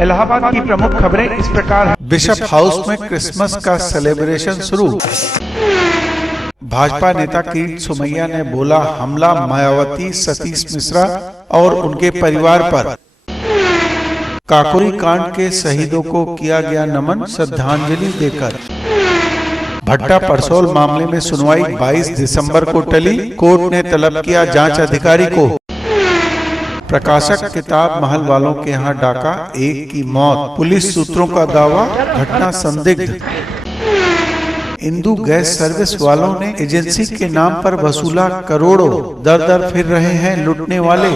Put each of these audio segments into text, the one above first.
इलाहाबाद की प्रमुख खबरें इस प्रकार हैं। बिशप हाउस में क्रिसमस का सेलिब्रेशन शुरू। भाजपा नेता किरीट सोमैया ने बोला हमला मायावती, सतीश मिश्रा और उनके परिवार पर। काकोरी कांड के शहीदों को किया गया नमन, श्रद्धांजलि देकर। भट्टा परसौल मामले में सुनवाई 22 दिसंबर को टली, कोर्ट ने तलब किया जांच अधिकारी को। प्रकाशक किताब महल वालों के यहां डाका, एक की मौत, पुलिस सूत्रों का दावा, घटना संदिग्ध। इंदु गैस सर्विस वालों ने एजेंसी के नाम पर वसूला करोड़ों, दर दर फिर रहे हैं लूटने वाले।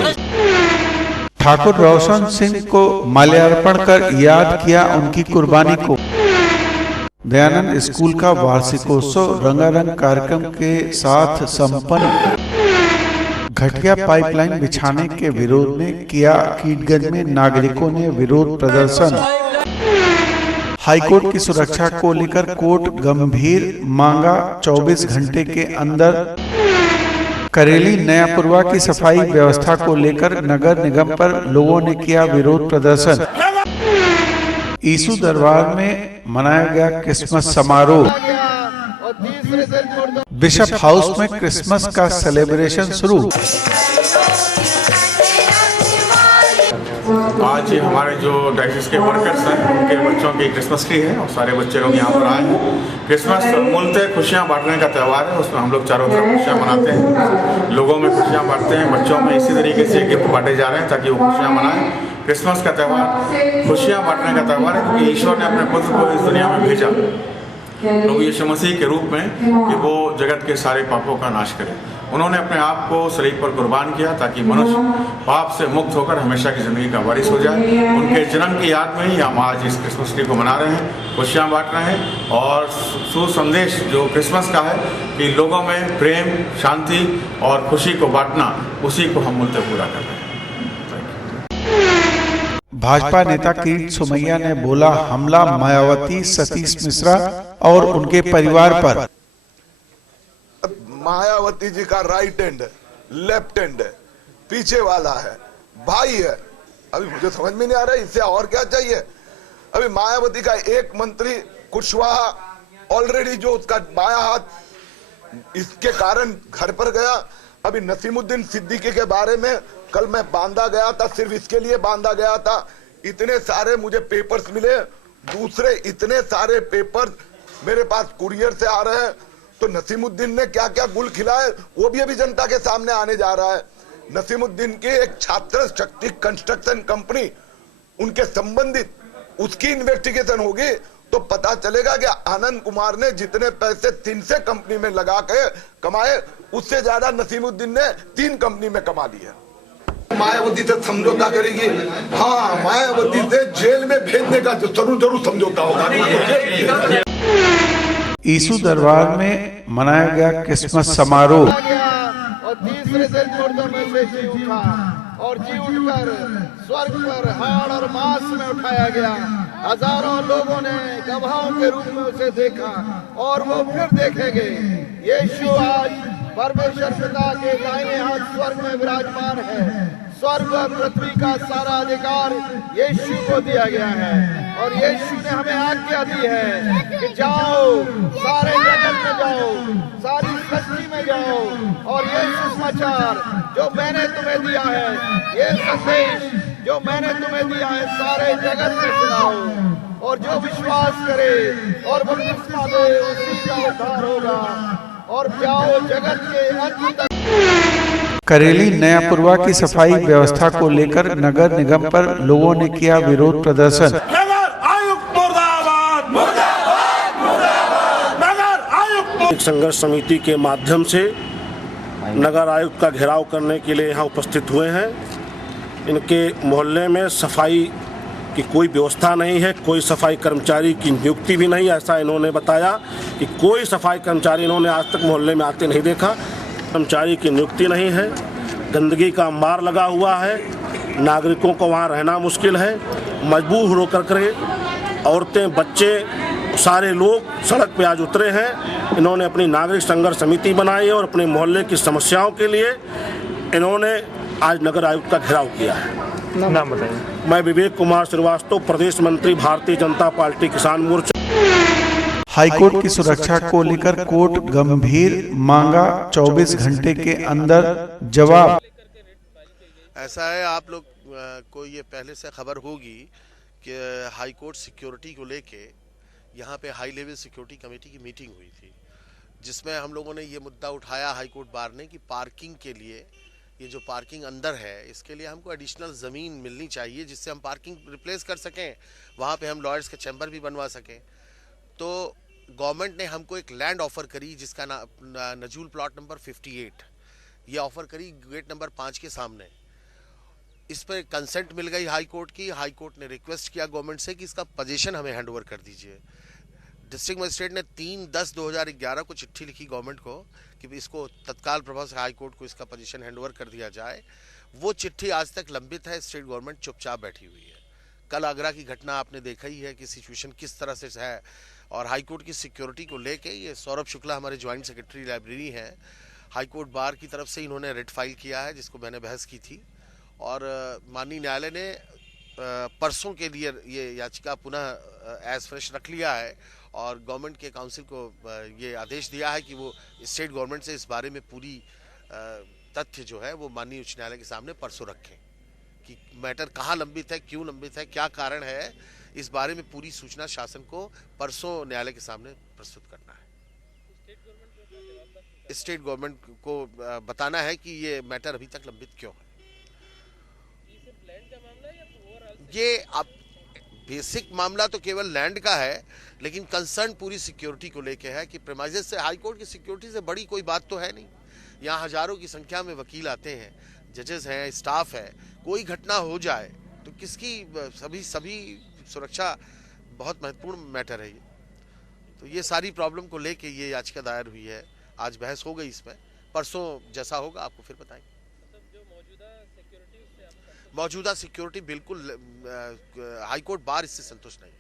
ठाकुर रोशन सिंह को माल्यार्पण कर याद किया उनकी कुर्बानी को। दयानंद स्कूल का वार्षिकोत्सव रंगारंग कार्यक्रम के साथ संपन्न। घटिया पाइपलाइन बिछाने के विरोध में किया कीटगंज में नागरिकों ने विरोध प्रदर्शन। हाईकोर्ट की सुरक्षा को लेकर कोर्ट गंभीर, मांगा 24 घंटे के अंदर। करेली नयापुरवा की सफाई व्यवस्था को लेकर नगर निगम पर लोगों ने किया विरोध प्रदर्शन। यीशु दरबार में मनाया गया क्रिसमस समारोह। बिशप हाउस में क्रिसमस का सेलिब्रेशन शुरू। आज हमारे जो डायसिस के वर्कर्स हैं उनके बच्चों की क्रिसमस ट्री है और सारे बच्चे लोग यहाँ पर आए हैं। क्रिसमस मूलतः खुशियाँ बांटने का त्यौहार है, उसमें हम लोग चारों तरफ खुशियाँ मनाते हैं, लोगों में खुशियाँ बांटते हैं। बच्चों में इसी तरीके से गिफ्ट बांटे जा रहे हैं ताकि वो खुशियाँ मनाएं। क्रिसमस का त्यौहार खुशियाँ बांटने का त्यौहार है क्योंकि ईश्वर ने अपने पुत्र को इस दुनिया में भेजा प्रभु यीशु मसीह के रूप में कि वो जगत के सारे पापों का नाश करे। उन्होंने अपने आप को शरीर पर कुर्बान किया ताकि मनुष्य पाप से मुक्त होकर हमेशा की ज़िंदगी का वारिस हो जाए। उनके जन्म की याद में ही हम आज इस क्रिसमस ट्री को मना रहे हैं, खुशियाँ बांट रहे हैं और सुसंदेश जो क्रिसमस का है कि लोगों में प्रेम, शांति और खुशी को बांटना, उसी को हम मूलतः पूरा कर रहे हैं। भाजपा नेता किरीट सोमैया ने बोला हमला मायावती, सतीश मिश्रा और उनके परिवार पर। मायावती जी का राइट हैंड, लेफ्ट हैंड, पीछे वाला है, भाई है। अभी मुझे समझ में नहीं आ रहा है इससे और क्या चाहिए। अभी मायावती का एक मंत्री कुशवाहा ऑलरेडी जो उसका बाया हाथ इसके कारण घर पर गया। अभी नसीमुद्दीन सिद्दीकी के बारे में कल मैं बांधा गया था, सिर्फ इसके लिए बांधा गया था। इतने सारे मुझे पेपर्स मिले, दूसरे इतने सारे पेपर मेरे पास कुरियर से आ रहे हैं। तो नसीमुद्दीन ने क्या क्या गुल खिलाए वो भी अभी जनता के सामने आने जा रहा है। नसीमुद्दीन की एक छात्र शक्ति कंस्ट्रक्शन कंपनी, उनके संबंधित उसकी इन्वेस्टिगेशन होगी तो पता चलेगा कि आनंद कुमार ने जितने पैसे 300 कंपनी में लगा के कमाए, उससे ज्यादा नसीमुद्दीन ने 3 कंपनी में कमा लिए। मायावती से समझौता करेगी, हाँ मायावती से जेल में भेजने का जरूर समझौता होगा। यीशु दरबार में मनाया गया क्रिसमस समारोह। और तीसरे दिन मुर्दों में से जी उठा और जी उठकर स्वर्ग पर हाड़ और मांस में उठाया गया। हजारों लोगों ने गवाहों के रूप में उसे देखा और वो फिर देखेंगे। यीशु आज परमेश्वर पिता के दाहिने हाथ स्वर्ग में विराजमान है। स्वर्ग और पृथ्वी का सारा अधिकार यीशु को दिया गया है और यीशु ने हमें आज्ञा दी है कि जाओ, सारे जगत में जाओ, सारी सृष्टि में जाओ और ये सुसमाचार जो मैंने तुम्हें दिया है, ये संदेश जो मैंने तुम्हें दिया है, सारे जगत में सुनाओ और जो विश्वास करे और बपतिस्मा दे उसी का उद्धार होगा और जाओ जगत के अंत तक। करेली नयापुरवा की सफाई व्यवस्था को लेकर नगर निगम पर लोगों ने किया विरोध प्रदर्शन। संघर्ष समिति के माध्यम से नगर आयुक्त का घेराव करने के लिए यहाँ उपस्थित हुए हैं। इनके मोहल्ले में सफाई की कोई व्यवस्था नहीं है, कोई सफाई कर्मचारी की नियुक्ति भी नहीं। ऐसा इन्होंने बताया कि कोई सफाई कर्मचारी इन्होंने आज तक मोहल्ले में आते नहीं देखा। कर्मचारी की नियुक्ति नहीं है, गंदगी का अंबार लगा हुआ है, नागरिकों को वहाँ रहना मुश्किल है। मजबूर होकर के औरतें, बच्चे, सारे लोग सड़क पे आज उतरे हैं। इन्होंने अपनी नागरिक संघर्ष समिति बनाई है और अपने मोहल्ले की समस्याओं के लिए इन्होंने आज नगर आयुक्त का घेराव किया है। नाम बताइए। मैं विवेक कुमार श्रीवास्तव, प्रदेश मंत्री भारतीय जनता पार्टी किसान मोर्चा। हाईकोर्ट की सुरक्षा को लेकर कोर्ट गंभीर, मांगा 24 घंटे के अंदर जवाब। ऐसा है, आप लोग को ये पहले से खबर होगी कि हाई कोर्ट सिक्योरिटी को लेके यहाँ पे हाई लेवल सिक्योरिटी कमेटी की मीटिंग हुई थी, जिसमें हम लोगों ने ये मुद्दा उठाया हाई कोर्ट बार ने कि पार्किंग के लिए, ये जो पार्किंग अंदर है, इसके लिए हमको एडिशनल ज़मीन मिलनी चाहिए जिससे हम पार्किंग रिप्लेस कर सकें, वहाँ पे हम लॉयर्स के चैम्बर भी बनवा सकें। तो गवर्नमेंट ने हमको एक लैंड ऑफ़र करी जिसका नजूल प्लॉट नंबर 58, ये ऑफ़र करी गेट नंबर 5 के सामने। इस पर कंसेंट मिल गई हाई कोर्ट की। हाई कोर्ट ने रिक्वेस्ट किया गवर्नमेंट से कि इसका पोजीशन हमें हैंड ओवर कर दीजिए। डिस्ट्रिक्ट मजिस्ट्रेट ने 3/10/2011 को चिट्ठी लिखी गवर्नमेंट को कि इसको तत्काल प्रभाव से हाई कोर्ट को इसका पोजीशन हैंड ओवर कर दिया जाए। वो चिट्ठी आज तक लंबित है, स्टेट गवर्नमेंट चुपचाप बैठी हुई है। कल आगरा की घटना आपने देखा ही है कि सिचुएशन किस तरह से है, और हाई कोर्ट की सिक्योरिटी को लेके ये सौरभ शुक्ला हमारे ज्वाइंट सेक्रेटरी लाइब्रेरी हैं, हाई कोर्ट बार की तरफ से इन्होंने रिट फाइल किया है जिसको मैंने बहस की थी, और माननीय न्यायालय ने परसों के लिए ये याचिका पुनः एज फ्रेश रख लिया है, और गवर्नमेंट के काउंसिल को ये आदेश दिया है कि वो स्टेट गवर्नमेंट से इस बारे में पूरी तथ्य जो है वो माननीय उच्च न्यायालय के सामने परसों रखें कि मैटर कहाँ लंबित है, क्यों लंबित है, क्या कारण है। इस बारे में पूरी सूचना शासन को परसों न्यायालय के सामने प्रस्तुत करना है। स्टेट गवर्नमेंट को बताना है कि ये मैटर अभी तक लंबित क्यों है। ये अब बेसिक मामला तो केवल लैंड का है, लेकिन कंसर्न पूरी सिक्योरिटी को लेके है कि प्रेमाइजेस से हाई कोर्ट की सिक्योरिटी से बड़ी कोई बात तो है नहीं। यहाँ हजारों की संख्या में वकील आते हैं, जजेस हैं, स्टाफ है, कोई घटना हो जाए तो किसकी सभी सुरक्षा बहुत महत्वपूर्ण मैटर है ये। तो ये सारी प्रॉब्लम को लेके ये याचिका दायर हुई है। आज बहस हो गई इसमें, परसों जैसा होगा आपको फिर बताएंगे। मौजूदा सिक्योरिटी बिल्कुल हाई कोर्ट बार इससे संतुष्ट नहीं है।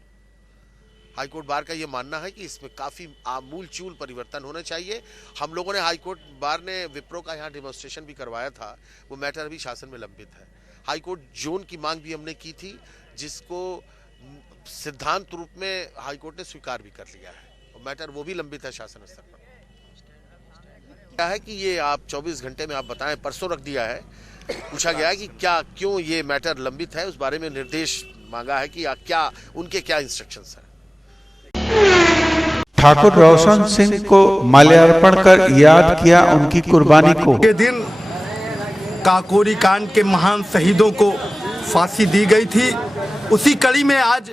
हाई कोर्ट बार का ये मानना है कि इसमें काफ़ी आमूल चूल परिवर्तन होने चाहिए। हम लोगों ने हाई कोर्ट बार ने विप्रो का यहाँ डेमोन्स्ट्रेशन भी करवाया था, वो मैटर अभी शासन में लंबित है। हाई कोर्ट जोन की मांग भी हमने की थी, जिसको सिद्धांत रूप में हाई कोर्ट ने स्वीकार भी कर लिया है, और मैटर वो भी लंबित है शासन स्तर पर। क्या है कि ये आप 24 घंटे में आप बताएं, परसों रख दिया है। पूछा गया है कि क्यों ये मैटर लंबित है, उस बारे में निर्देश मांगा है कि क्या उनके क्या इंस्ट्रक्शंस हैं। ठाकुर रोशन सिंह को माल्यार्पण कर याद किया उनकी कुर्बानी को। के दिन काकोरी कांड के महान शहीदों को फांसी दी गई थी। उसी कड़ी में आज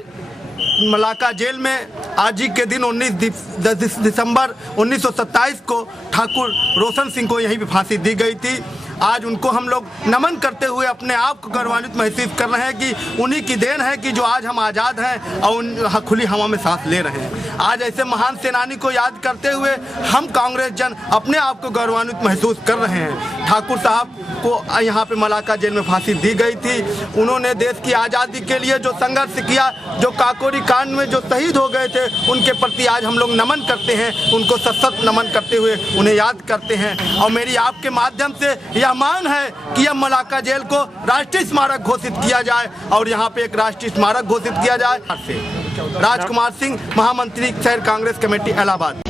मलाका जेल में आज ही के दिन 19 दिसंबर 1927 को ठाकुर रोशन सिंह को यहीं पे फांसी दी गई थी। आज उनको हम लोग नमन करते हुए अपने आप को गौरवान्वित महसूस कर रहे हैं कि उन्हीं की देन है कि जो आज हम आज़ाद हैं और खुली हवा में सांस ले रहे हैं। आज ऐसे महान सेनानी को याद करते हुए हम कांग्रेस जन अपने आप को गौरवान्वित महसूस कर रहे हैं। ठाकुर साहब को यहाँ पे मलाका जेल में फांसी दी गई थी। उन्होंने देश की आज़ादी के लिए जो संघर्ष किया, जो काकोरी कांड में जो शहीद हो गए थे, उनके प्रति आज हम लोग नमन करते हैं, उनको सशक्त नमन करते हुए उन्हें याद करते हैं। और मेरी आपके माध्यम से यह मांग है कि यह मलाका जेल को राष्ट्रीय स्मारक घोषित किया जाए और यहाँ पे एक राष्ट्रीय स्मारक घोषित किया जाए। राजकुमार सिंह, महामंत्री शहर कांग्रेस कमेटी इलाहाबाद।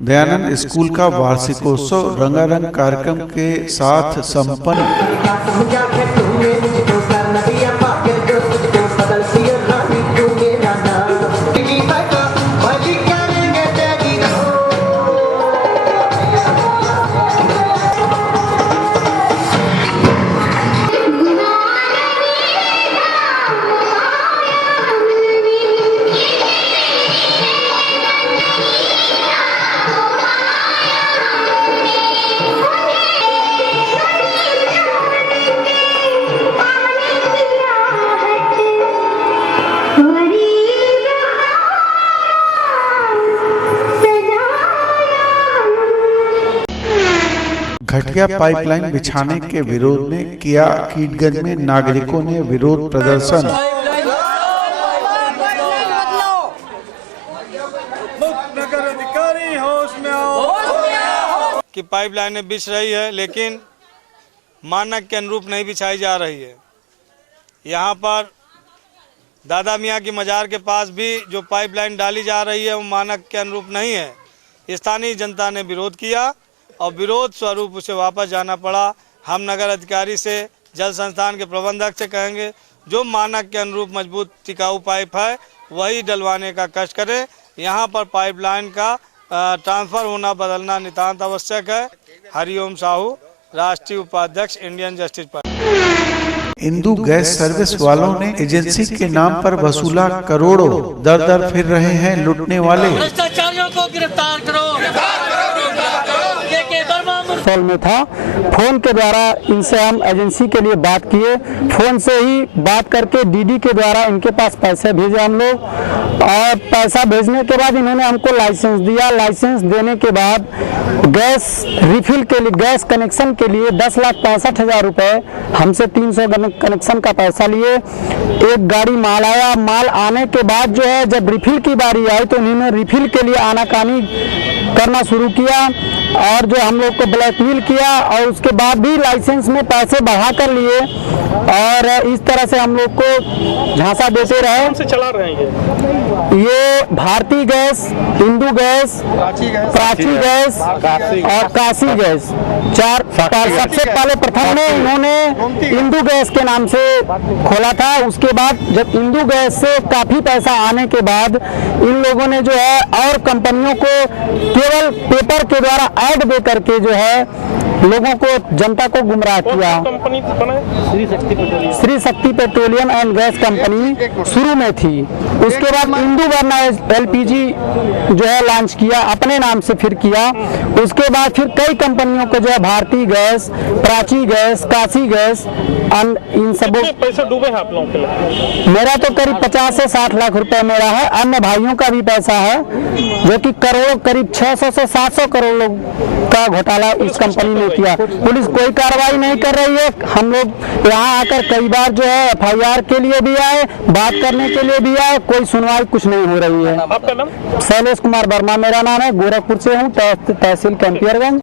दयानंद स्कूल का वार्षिकोत्सव रंगारंग कार्यक्रम के साथ संपन्न। घटिया पाइपलाइन बिछाने के विरोध में किया कीटगंज में नागरिकों ने विरोध प्रदर्शन। कि पाइपलाइनें बिछ रही है, लेकिन मानक के अनुरूप नहीं बिछाई जा रही है। यहाँ पर दादा मियाँ की मज़ार के पास भी जो पाइपलाइन डाली जा रही है वो मानक के अनुरूप नहीं है। स्थानीय जनता ने विरोध किया और विरोध स्वरूप उसे वापस जाना पड़ा। हम नगर अधिकारी से, जल संस्थान के प्रबंधक से कहेंगे जो मानक के अनुरूप मजबूत टिकाऊ पाइप है वही डलवाने का कष्ट करें। यहाँ पर पाइपलाइन का ट्रांसफर होना, बदलना नितांत आवश्यक है। हरिओम साहू, राष्ट्रीय उपाध्यक्ष, Indian justice party. Indu gas service वालों ने एजेंसी के नाम पर वसूला करोड़ों, दर दर फिर रहे हैं लूटने वाले। भ्रष्टाचारियों को गिरफ्तार करो। कॉल में था, फोन के द्वारा इनसे हम एजेंसी के लिए बात किए। फोन से ही बात करके डीडी के द्वारा इनके पास पैसे भेजे हम लोग, और पैसा भेजने के बाद इन्होंने हमको लाइसेंस दिया। लाइसेंस देने के बाद गैस रिफिल के लिए, गैस कनेक्शन के लिए 10,65,000 रुपए हमसे 300 कनेक्शन का पैसा लिए। एक गाड़ी माल आया। माल आने के बाद जो है जब रिफिल की बारी आई तो उन्होंने रिफिल के लिए आनाकानी करना शुरू किया और जो हम लोग को ब्लैकमेल किया, और उसके बाद भी लाइसेंस में पैसे बढ़ा कर लिए और इस तरह से हम लोग को झांसा देते रहे। से चला रहे हैं ये भारतीय gas, Indu gas, Prachi gas और काशी गैस, चार। सबसे पहले प्रथम में इन्होंने इंदु गैस के नाम से खोला था। उसके बाद जब इंदु गैस से काफी पैसा आने के बाद इन लोगों ने जो है और कंपनियों को केवल पेपर के द्वारा ऐड दे करके जो है लोगों को, जनता को गुमराह किया। Company Shri Shakti petroleum and gas company शुरू में थी। उसके बाद इंदु वर्ना एलपीजी जो है लॉन्च किया, अपने नाम से फिर किया। उसके बाद फिर कई कंपनियों को जो है Bharatiya gas, Prachi gas, Kashi gas, इन सबों पैसे डूबे हैं आप लोगों के लिए? मेरा तो करीब 50 से 60 लाख रुपए मेरा है। अन्य भाइयों का भी पैसा है जो कि करोड़, करीब 600 से 700 करोड़ का घोटाला इस कंपनी ने किया। पुलिस कोई कार्रवाई नहीं कर रही है। हम लोग यहाँ आकर कई बार जो है FIR के लिए भी आए, बात करने के लिए भी आए, कोई सुनवाई कुछ नहीं हो रही है। आपका नाम? शैलेश कुमार वर्मा मेरा नाम है, गोरखपुर से हूँ, तहसील कैंपियरगंज।